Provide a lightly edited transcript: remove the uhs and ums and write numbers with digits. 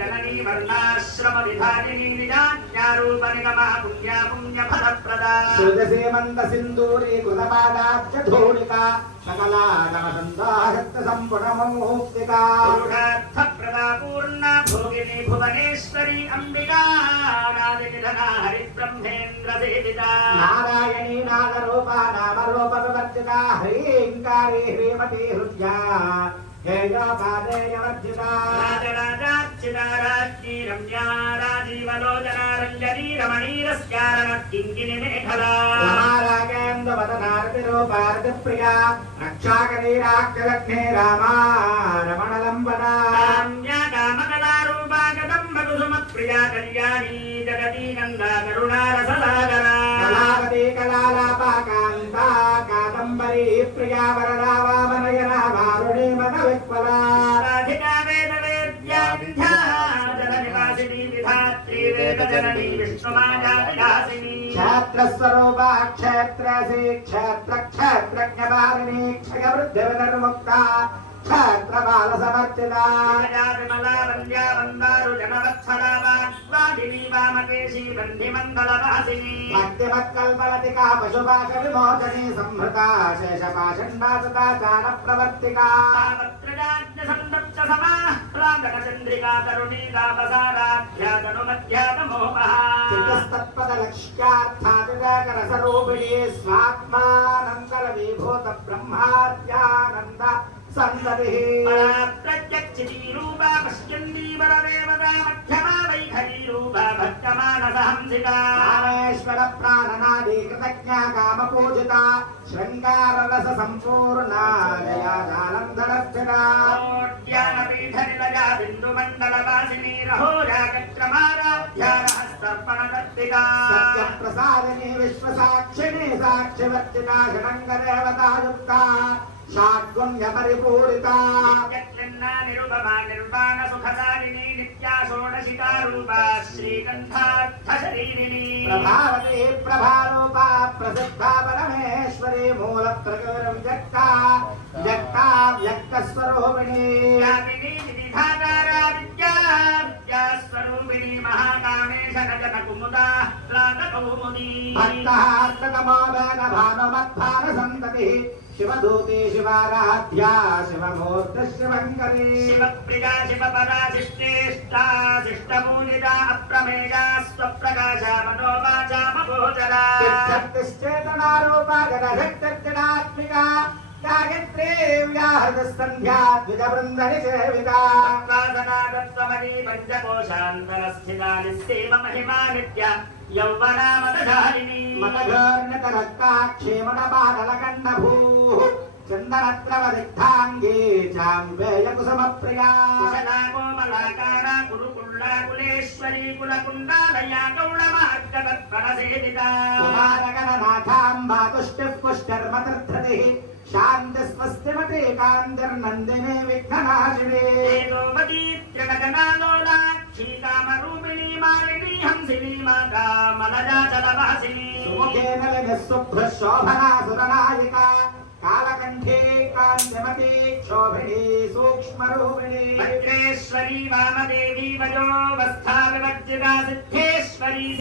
जननी वर्णाश्रम विधानिनी निजाज्ञारूप निगमा पुण्या पुण्यफलप्रदा श्रुतसेमन्त सिन्दूरी कृतपादाब्ज धूलिका सकलागमसन्दाहृत सम्पूर्णमुक्तिका पुरुषार्थप्रदा पूर्णा भोगिनी भुवनेश्वरी अम्बिका नादिनिधना हरिब्रह्मेन्द्र सेविता नारायणी नागरूपा नामरूप विवर्जिता ह्रीङ्कारी ह्रीमती हृद्या हेयोपादेयवर्जिता राजराजार्चिता राज्ञी रम्या राजीवलोचना रञ्जनी रमणीरस्यारणकिङ्किनी मेखला रमारागेन्द्रवदनारतिरूपारतिप्रिया रक्षाकरीराक्षलग्ने रामा रमणलम्बना काम्या कामकलारूपा कदम्बकुसुमप्रिया कल्याणी जगती गङ्गा करुणारससागरा कलावती कलालापा कान्ता कादम्बरी प्रिया वरदा वामनयना वारुणी मनविक्वला राधिका वेदवेद्या विद्या जलनिवासिनी विधात्री वेदजननी विष्णुमाया विलासिनी क्षेत्रस्वरूपा क्षेत्रसी क्षेत्रक्षेत्रज्ञपालिनी क्षयवृद्धिविनिर्मुक्ता क्षेत्रबालसमर्चिता विमला वन्द्या वन्दारु जनवत्सला वाग्वादिनी वामकेशी बन्धिमण्डलवासिनी भक्तिमत्कल्पलतिका पशुपाशविमोचनी संहृता शेषपाषण्डा सदा चारप्रवर्तिका सावत्रजाज्ञसन्दप्त समाह्लादकचन्द्रिका तरुणी तापसाराध्यातनुमध्यातमोहः चित्तस्तत्पदलक्ष्यार्थादिकरसरूपिणी स्वात्मानन्दलवीभूत ब्रह्माद्यानन्द सन्दतिः प्रत्यक्षिरूपा पश्यन्ती वरदेवता मध्यमा वैखरीरूपा भक्तमानसहंसिका रामेश्वर प्राणनादी कृतज्ञा कामपूजिता शृङ्गाररस सम्पूर्णा जयानन्दरक्षिता ज्ञानपीठनिलया बिन्दुमण्डलवासिनी रहोरागक्रमाराध्या रहस्तर्पणदत्तिका सत्यप्रसादिनी विश्वसाक्षिणी साक्षिवर्जिता षडङ्गदेवतायुक्ता षड्गुण्यपरिपूरिता निरुपमा निर्वाण सुखदारिणी नित्या षोडशिका रूपा श्रीकण्ठार्थशरीरिणी प्रभावती प्रभारूपा प्रसिद्धा परमेश्वरी मूलप्रकृतिर्व्यक्ता व्यक्ता व्यक्तस्वरूपिणी व्यापिनी विविधाकारा विद्यास्वरूपिणी महाकामेश नजनकुमुदा रागकौमुदी भक्तार्थतमोदन भानुमद्भानसन्ततिः शिवदूते शिवाराध्या शिवमूर्ति शिवङ्करी शिवप्रिया शिवपरा शिष्टेष्टा शिष्टपूजिता अप्रमेया स्वप्रकाशा मनोवाचा मभोजरा तिष्ठतिश्चेतनारूपा जगद्भक्तिर्जनात्मिका गायत्री व्याहृतस्कन्ध्या द्विजवृन्दनि सेविता तत्त्वासनादत्त्वमयी पञ्चकोशान्तरस्थिता निस्सेव महिमा नित्या यौवनामदधारिणी मतघर्णतरक्ताक्षेमणबालकण्डभूः चन्दनत्रवदिग्धाङ्गे चाम्बेयकुसुमप्रिया कुशला कोमलाकारा कुरुकुल्लाकुलेश्वरी कुलकुण्डालया गौडमार्गतत्परसेविता कुमारगणनाथाम्बा तुष्टिः पुष्टिर्मतिर्धृतिः शान्तिस्वस्तिमते कान्तिर्नन्दिने विघ्ननाशिनी तेजोमती त्रिगजनालोलाक्षी कामरूपिणी मालिनी हंसिनी माता मलजाचलवासिनी सुमुखेन लघुशुभ्रः शोभना सुरनायिका कालकण्ठे कान्तिमती क्षोभिणी सूक्ष्मरूपिणी भद्रेश्वरी वामदेवी वजोवस्था विवर्जिता सिद्धेश्वरी